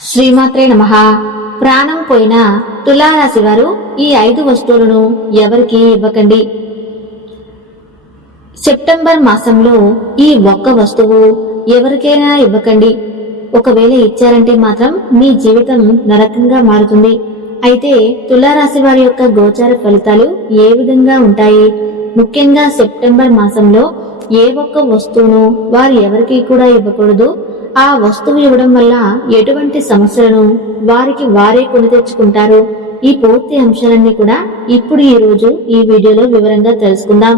శ్రీమాత్రే నమ. ప్రాణం పోయిన తులారాశి వారు ఈ ఐదు వస్తువులను ఎవరికి ఇవ్వకండి. సెప్టెంబర్ మాసంలో ఈ ఒక్క వస్తువు ఎవరికైనా ఇవ్వకండి. ఒకవేళ ఇచ్చారంటే మాత్రం మీ జీవితం నరకంగా మారుతుంది. అయితే తులారాశి వారి యొక్క గోచార ఫలితాలు ఏ విధంగా ఉంటాయి? ముఖ్యంగా సెప్టెంబర్ మాసంలో ఏ ఒక్క వస్తువును వారు ఎవరికి కూడా ఇవ్వకూడదు. ఆ వస్తువు ఇవ్వడం వల్ల ఎటువంటి సమస్యలను వారికి వారే కొని తెచ్చుకుంటారు? ఈ పూర్తి అంశాలన్నీ కూడా ఇప్పుడు ఈ రోజు ఈ వీడియోలో వివరంగా తెలుసుకుందాం.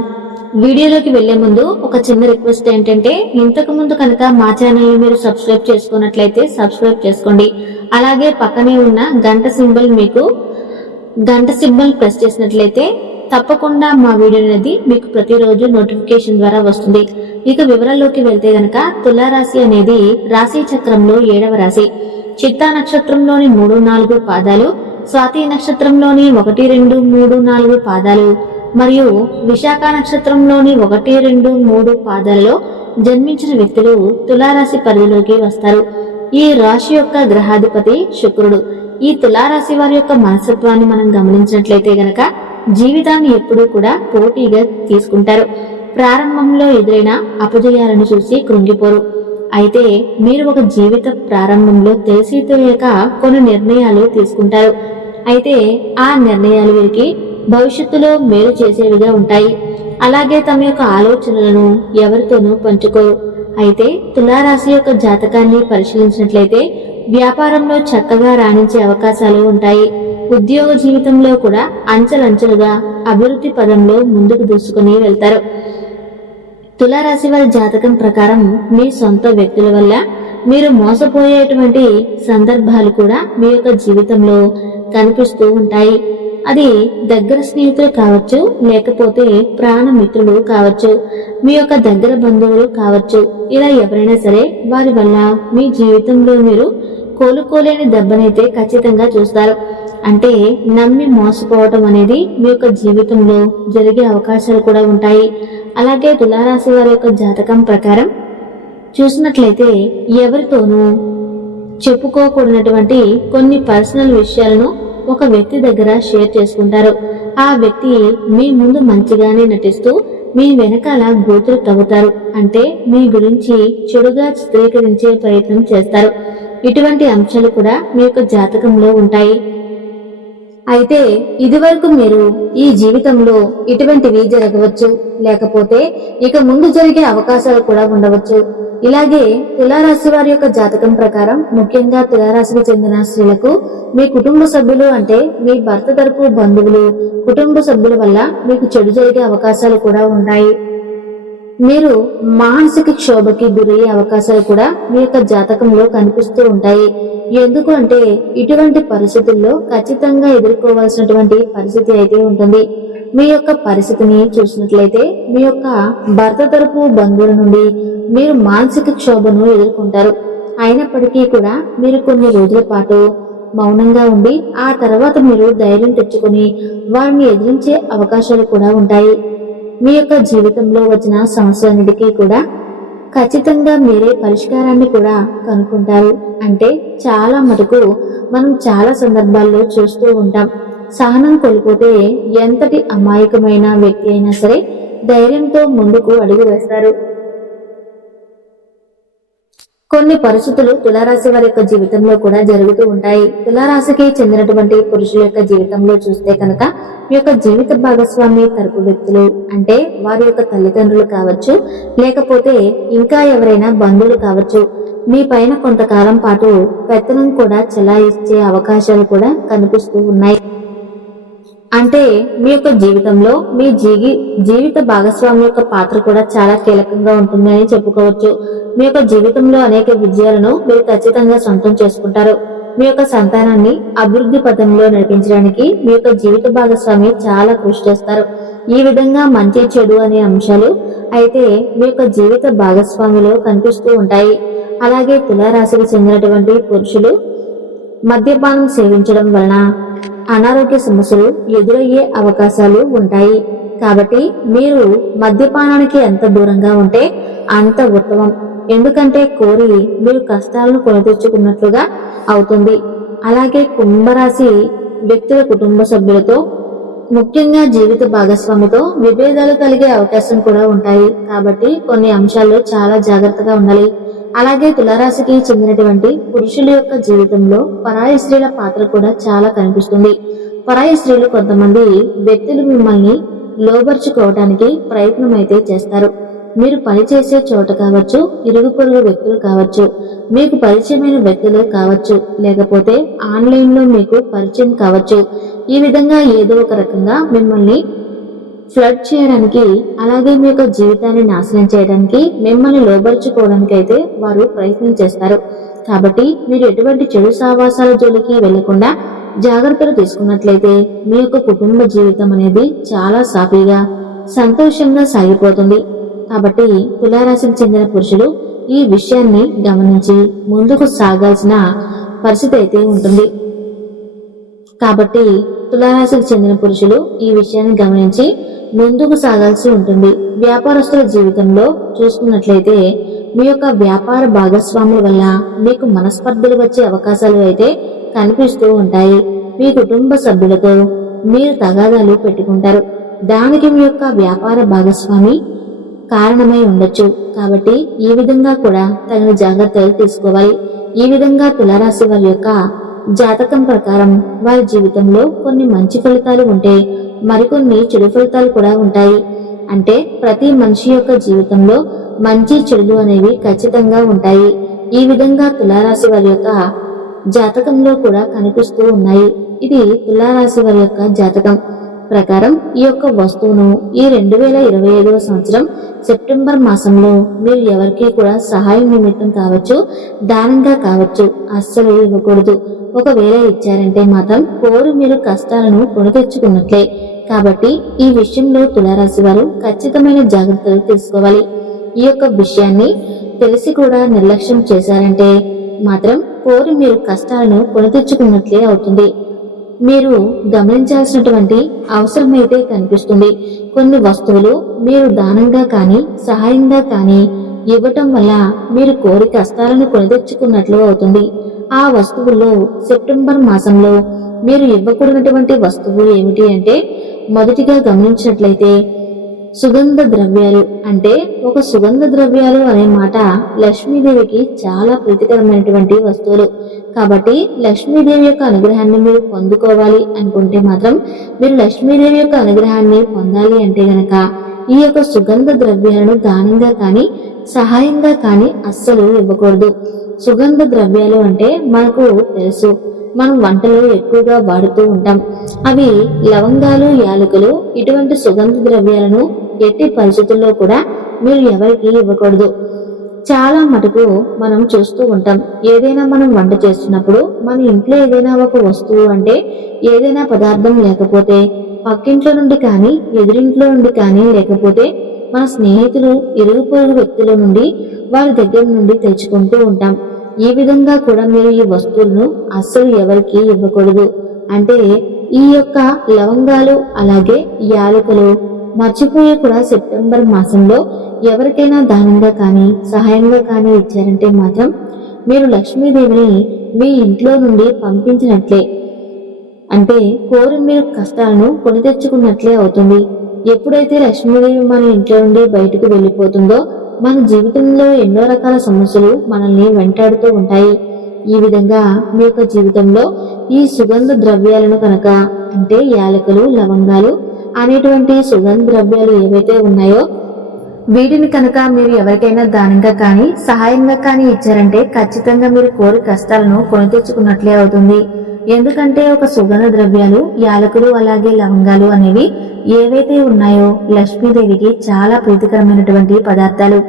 వీడియోలోకి వెళ్ళే ముందు ఒక చిన్న రిక్వెస్ట్ ఏంటంటే ఇంతకు ముందు కనుక మా ఛానల్ని మీరు సబ్స్క్రైబ్ చేసుకున్నట్లయితే సబ్స్క్రైబ్ చేసుకోండి. అలాగే పక్కనే ఉన్న గంట సింబల్ మీకు గంట సింబల్ ప్రెస్ చేసినట్లయితే తప్పకుండా మా వీడియో అనేది మీకు ప్రతిరోజు నోటిఫికేషన్ ద్వారా వస్తుంది. ఇక వివరాల్లోకి వెళ్తే గనక తులారాశి అనేది రాశి చక్రంలో ఏడవ రాశి. చిత్తా నక్షత్రంలోని మూడు నాలుగు పాదాలు స్వాతి నక్షత్రంలోని ఒకటి రెండు మూడు నాలుగు పాదాలు మరియు విశాఖ నక్షత్రంలోని ఒకటి రెండు మూడు పాదాలలో జన్మించిన వ్యక్తులు తులారాశి పరిధిలోకి వస్తారు. ఈ రాశి యొక్క గ్రహాధిపతి శుక్రుడు. ఈ తులారాశి వారి యొక్క మనస్తత్వాన్ని మనం గమనించినట్లయితే గనక జీవితాన్ని ఎప్పుడూ కూడా పోటీగా తీసుకుంటారు. ప్రారంభంలో ఎదురైన అపజయాలను చూసి కృంగిపోరు. అయితే మీరు ఒక జీవిత ప్రారంభంలో తెలిసి తెలియక కొన్ని నిర్ణయాలు తీసుకుంటారు. అయితే ఆ నిర్ణయాలు వీరికి భవిష్యత్తులో మేలు చేసేవిగా ఉంటాయి. అలాగే తమ యొక్క ఆలోచనలను ఎవరితోనూ పంచుకోరు. అయితే తులారాశి యొక్క జాతకాన్ని పరిశీలించినట్లయితే వ్యాపారంలో చక్కగా రాణించే అవకాశాలు ఉంటాయి. ఉద్యోగ జీవితంలో కూడా అంచెలంచెలుగా అభివృద్ధి పదంలో ముందుకు దూసుకుని వెళ్తారు. తులారాశి వారి జాతకం ప్రకారం మీ సొంత వ్యక్తుల వల్ల మీరు మోసపోయేటువంటి సందర్భాలు కూడా మీ యొక్క జీవితంలో కనిపిస్తూ ఉంటాయి. అది దగ్గర స్నేహితులు కావచ్చు లేకపోతే ప్రాణమిత్రులు కావచ్చు మీ యొక్క దగ్గర బంధువులు కావచ్చు ఇలా ఎవరైనా సరే వారి వల్ల మీ జీవితంలో మీరు కోలుకోలేని దెబ్బనైతే ఖచ్చితంగా చూస్తారు. అంటే నమ్మి మోసపోవటం అనేది మీ యొక్క జీవితంలో జరిగే అవకాశాలు కూడా ఉంటాయి. అలాగే తులారాశి వారి యొక్క జాతకం ప్రకారం చూసినట్లయితే ఎవరితోనూ చెప్పుకోకూడనటువంటి కొన్ని పర్సనల్ విషయాలను ఒక వ్యక్తి దగ్గర షేర్ చేసుకుంటారు. ఆ వ్యక్తి మీ ముందు మంచిగానే నటిస్తూ మీ వెనకాల గోతులు తవ్వుతారు. అంటే మీ గురించి చెడుగా చిత్రీకరించే ప్రయత్నం చేస్తారు. ఇటువంటి అంశాలు కూడా మీ యొక్క జాతకంలో ఉంటాయి. అయితే ఇదివరకు మీరు ఈ జీవితంలో ఇటువంటివి జరగవచ్చు లేకపోతే ఇక ముందు జరిగే అవకాశాలు కూడా ఉండవచ్చు. ఇలాగే తులారాశి వారి యొక్క జాతకం ప్రకారం ముఖ్యంగా తులారాశికి చెందిన స్త్రీలకు మీ కుటుంబ సభ్యులు అంటే మీ భర్త తరపు బంధువులు కుటుంబ సభ్యుల వల్ల మీకు చెడు జరిగే అవకాశాలు కూడా ఉన్నాయి. మీరు మానసిక క్షోభకి గురయ్యే అవకాశాలు కూడా మీ యొక్క జాతకంలో కనిపిస్తూ ఉంటాయి. ఎందుకు అంటే ఇటువంటి పరిస్థితుల్లో ఖచ్చితంగా ఎదుర్కోవాల్సినటువంటి పరిస్థితి అయితే ఉంటుంది. మీ యొక్క పరిస్థితిని చూసినట్లయితే మీ యొక్క భర్త తరపు బంధువుల నుండి మీరు మానసిక క్షోభను ఎదుర్కొంటారు. అయినప్పటికీ కూడా మీరు కొన్ని రోజుల పాటు మౌనంగా ఉండి ఆ తర్వాత మీరు ధైర్యం తెచ్చుకొని వారిని ఎదిరించే అవకాశాలు కూడా ఉంటాయి. మీ యొక్క జీవితంలో వచ్చిన సమస్యలన్నిటికీ కూడా ఖచ్చితంగా మీరే పరిష్కారాన్ని కూడా కనుక్కుంటారు. అంటే చాలా మటుకు మనం చాలా సందర్భాల్లో చూస్తూ ఉంటాం. సహనం కోల్పోతే ఎంతటి అమాయకమైన వ్యక్తి అయినా సరే ధైర్యంతో ముందుకు అడుగు వేస్తారు. కొన్ని పరిస్థితులు తులారాశి వారి యొక్క జీవితంలో కూడా జరుగుతూ ఉంటాయి. తులారాశికి చెందినటువంటి పురుషుల యొక్క జీవితంలో చూస్తే కనుక మీ యొక్క జీవిత భాగస్వామి తరపు వ్యక్తులు అంటే వారి యొక్క తల్లిదండ్రులు కావచ్చు లేకపోతే ఇంకా ఎవరైనా బంధువులు కావచ్చు. మీ పైన కొంతకాలం పాటు పెత్తనం కూడా చెలాయిచ్చే అవకాశాలు కూడా కనిపిస్తూ ఉన్నాయి. అంటే మీ యొక్క జీవితంలో మీ జీవి జీవిత భాగస్వామి యొక్క పాత్ర కూడా చాలా కీలకంగా ఉంటుంది అని చెప్పుకోవచ్చు. మీ యొక్క జీవితంలో అనేక విజయాలను మీరు ఖచ్చితంగా సొంతం చేసుకుంటారు. మీ యొక్క సంతానాన్ని అభివృద్ధి పథంలో నడిపించడానికి మీ యొక్క జీవిత భాగస్వామి చాలా కృషి చేస్తారు. ఈ విధంగా మంచి చెడు అనే అంశాలు అయితే మీ యొక్క జీవిత భాగస్వామిలో కనిపిస్తూ ఉంటాయి. అలాగే తులారాశికి చెందినటువంటి పురుషులు మద్యపానం సేవించడం వలన అనారోగ్య సమస్యలు ఎదురయ్యే అవకాశాలు ఉంటాయి. కాబట్టి మీరు మద్యపానానికి ఎంత దూరంగా ఉంటే అంత ఉత్తమం. ఎందుకంటే కోరి మీరు కష్టాలను కొనతెచ్చుకున్నట్లుగా అవుతుంది. అలాగే కుంభరాశి వ్యక్తుల కుటుంబ సభ్యులతో ముఖ్యంగా జీవిత భాగస్వామితో విభేదాలు కలిగే అవకాశం కూడా ఉంటాయి. కాబట్టి కొన్ని అంశాల్లో చాలా జాగ్రత్తగా ఉండాలి. అలాగే తులారాశికి చెందినటువంటి పురుషుల యొక్క జీవితంలో పరాయి స్త్రీల పాత్ర కూడా చాలా కనిపిస్తుంది. పరాయి స్త్రీలు కొంతమంది వ్యక్తులు మిమ్మల్ని లోబర్చుకోవడానికి ప్రయత్నం అయితే చేస్తారు. మీరు పనిచేసే చోట కావచ్చు ఇరుగు పొరుగు వ్యక్తులు కావచ్చు మీకు పరిచయమైన వ్యక్తులు కావచ్చు లేకపోతే ఆన్లైన్లో మీకు పరిచయం కావచ్చు. ఈ విధంగా ఏదో ఒక రకంగా మిమ్మల్ని ఫ్లడ్ చేయడానికి అలాగే మీ యొక్క జీవితాన్ని నాశనం చేయడానికి మిమ్మల్ని లోబరుచుకోవడానికి అయితే వారు ప్రయత్నం చేస్తారు. కాబట్టి మీరు ఎటువంటి చెడు సావాసాల జోలికి వెళ్ళకుండా జాగ్రత్తలు తీసుకున్నట్లయితే మీ యొక్క కుటుంబ జీవితం అనేది చాలా సాఫీగా సంతోషంగా సాగిపోతుంది. కాబట్టి తులారాశికి చెందిన పురుషులు ఈ విషయాన్ని గమనించి ముందుకు సాగాల్సిన పరిస్థితి అయితే ఉంటుంది. కాబట్టి తులారాశికి చెందిన పురుషులు ఈ విషయాన్ని గమనించి ముందుకు సాగాల్సి ఉంటుంది. వ్యాపారస్తుల జీవితంలో చూసుకున్నట్లయితే మీ యొక్క వ్యాపార భాగస్వాముల వల్ల మీకు మనస్పర్ధలు వచ్చే అవకాశాలు అయితే కనిపిస్తూ ఉంటాయి. మీ కుటుంబ సభ్యులతో మీరు తగాదాలు పెట్టుకుంటారు. దానికి మీ యొక్క వ్యాపార భాగస్వామి కారణమై ఉండొచ్చు. కాబట్టి ఈ విధంగా కూడా తగిన జాగ్రత్తలు తీసుకోవాలి. ఈ విధంగా తులారాశి వారి యొక్క జాతకం ప్రకారం వారి జీవితంలో కొన్ని మంచి ఫలితాలు ఉంటే మరికొన్ని చెడు ఫలితాలు కూడా ఉంటాయి. అంటే ప్రతి మనిషి యొక్క జీవితంలో మంచి చెడులు అనేవి ఖచ్చితంగా ఉంటాయి. ఈ విధంగా తులారాశి వారి యొక్క జాతకంలో కూడా కనిపిస్తూ ఉన్నాయి. ఇది తులారాశి వారి యొక్క జాతకం ప్రకారం ఈ యొక్క వస్తువును ఈ రెండు వేల ఇరవై ఐదవ సంవత్సరం సెప్టెంబర్ మాసంలో మీరు ఎవరికి కూడా సహాయం నిమిత్తం కావచ్చు దానంగా కావచ్చు అస్సలు ఇవ్వకూడదు. ఒకవేళ ఇచ్చారంటే మాత్రం కోరు మీరు కష్టాలను కొని తెచ్చుకున్నట్లే కాబట్టి ఈ విషయంలో తులారాశి వారు ఖచ్చితమైన జాగ్రత్తలు తీసుకోవాలి. ఈ యొక్క విషయాన్ని తెలిసి కూడా నిర్లక్ష్యం చేశారంటే మాత్రం కోరి మీరు కష్టాలను కొనతెచ్చుకున్నట్లే అవుతుంది. మీరు గమనించాల్సినటువంటి అవసరమైతే కనిపిస్తుంది. కొన్ని వస్తువులు మీరు దానంగా కానీ సహాయంగా కానీ ఇవ్వటం వల్ల మీరు కోరి కష్టాలను కొనితెచ్చుకున్నట్లు అవుతుంది. ఆ వస్తువుల్లో సెప్టెంబర్ మాసంలో మీరు ఇవ్వకూడనటువంటి వస్తువు ఏమిటి అంటే మొదటిగా గమనించినట్లయితే సుగంధ ద్రవ్యాలు అంటే ఒక సుగంధ ద్రవ్యాలు అనే మాట లక్ష్మీదేవికి చాలా ప్రీతికరమైనటువంటి వస్తువులు. కాబట్టి లక్ష్మీదేవి యొక్క అనుగ్రహాన్ని మీరు పొందుకోవాలి అనుకుంటే మాత్రం మీరు లక్ష్మీదేవి యొక్క అనుగ్రహాన్ని పొందాలి అంటే గనక ఈ యొక్క సుగంధ ద్రవ్యాలను దానంగా కానీ సహాయంగా కానీ అస్సలు ఇవ్వకూడదు. సుగంధ ద్రవ్యాలు అంటే మనకు తెలుసు. మనం వంటలో ఎక్కువగా వాడుతూ ఉంటాం. అవి లవంగాలు యాలకులు ఇటువంటి సుగంధ ద్రవ్యాలను ఎట్టి పరిస్థితుల్లో కూడా మీరు ఎవరికి ఇవ్వకూడదు. చాలా మటుకు మనం చూస్తూ ఉంటాం. ఏదైనా మనం వంట చేస్తున్నప్పుడు మన ఇంట్లో ఏదైనా ఒక వస్తువు అంటే ఏదైనా పదార్థం లేకపోతే పక్కింట్లో నుండి కానీ ఎదురింట్లో నుండి కానీ లేకపోతే మన స్నేహితులు ఇరుగు పొరుగు వ్యక్తుల నుండి వారి దగ్గర నుండి తెచ్చుకుంటూ ఉంటాం. ఈ విధంగా కూడా మీరు ఈ వస్తువులను అస్సలు ఎవరికి ఇవ్వకూడదు. అంటే ఈ యొక్క లవంగాలు అలాగే యాలకులు మర్చిపోయి కూడా సెప్టెంబర్ మాసంలో ఎవరికైనా దానంగా కానీ సహాయంగా కానీ ఇచ్చారంటే మాత్రం మీరు లక్ష్మీదేవిని మీ ఇంట్లో నుండి పంపించినట్లే. అంటే కోరి మీరు కష్టాలను కొని తెచ్చుకున్నట్లే అవుతుంది. ఎప్పుడైతే లక్ష్మీదేవి మన ఇంట్లో నుండి బయటకు వెళ్ళిపోతుందో మన జీవితంలో ఎన్నో రకాల సమస్యలు మనల్ని వెంటాడుతూ ఉంటాయి. ఈ విధంగా మీ యొక్క జీవితంలో ఈ సుగంధ ద్రవ్యాలను కనుక అంటే యాలకులు లవంగాలు అనేటువంటి సుగంధ ద్రవ్యాలు ఏవైతే ఉన్నాయో వీటిని కనుక మీరు ఎవరికైనా దానంగా కానీ సహాయంగా కానీ ఇచ్చారంటే ఖచ్చితంగా మీరు కోరి కష్టాలను కొని తెచ్చుకున్నట్లే అవుతుంది. ఎందుకంటే ఒక సుగంధ ద్రవ్యాలు యాలకులు అలాగే లవంగాలు అనేవి ఏవైతే ఉన్నాయో లక్ష్మీదేవికి చాలా ప్రీతికరమైనటువంటి పదార్థాలు.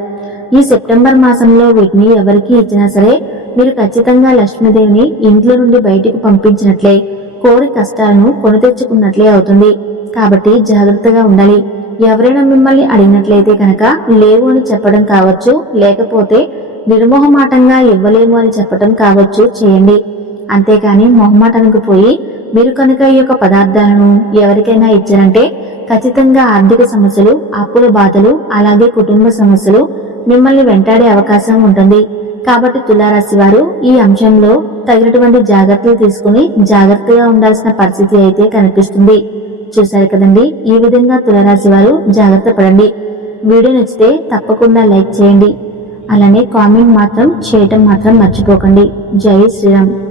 ఈ సెప్టెంబర్ మాసంలో వీటిని ఎవరికి ఇచ్చినా సరే మీరు ఖచ్చితంగా లక్ష్మీదేవిని ఇంట్లో నుండి బయటికి పంపించినట్లే కోరి కష్టాలను కొని తెచ్చుకున్నట్లే అవుతుంది. కాబట్టి జాగ్రత్తగా ఉండాలి. ఎవరైనా మిమ్మల్ని అడిగినట్లయితే కనుక లేవు అని చెప్పడం కావచ్చు లేకపోతే నిర్మోహమాటంగా ఇవ్వలేము అని చెప్పడం కావచ్చు చేయండి. అంతేకాని మొహమాటానికి పోయి మీరు కనుక ఈ యొక్క పదార్థాలను ఎవరికైనా ఇచ్చారంటే ఖచ్చితంగా ఆర్థిక సమస్యలు అప్పుల బాధలు అలాగే కుటుంబ సమస్యలు మిమ్మల్ని వెంటాడే అవకాశం ఉంటుంది. కాబట్టి తులారాశి వారు ఈ అంశంలో తగినటువంటి జాగ్రత్తలు తీసుకుని జాగ్రత్తగా ఉండాల్సిన పరిస్థితి అయితే కనిపిస్తుంది. చూశారు కదండి? ఈ విధంగా తులారాశి వారు జాగ్రత్త పడండి. వీడియో నచ్చితే తప్పకుండా లైక్ చేయండి. అలానే కామెంట్ మాత్రం చేయటం మాత్రం మర్చిపోకండి. జై శ్రీరామ్.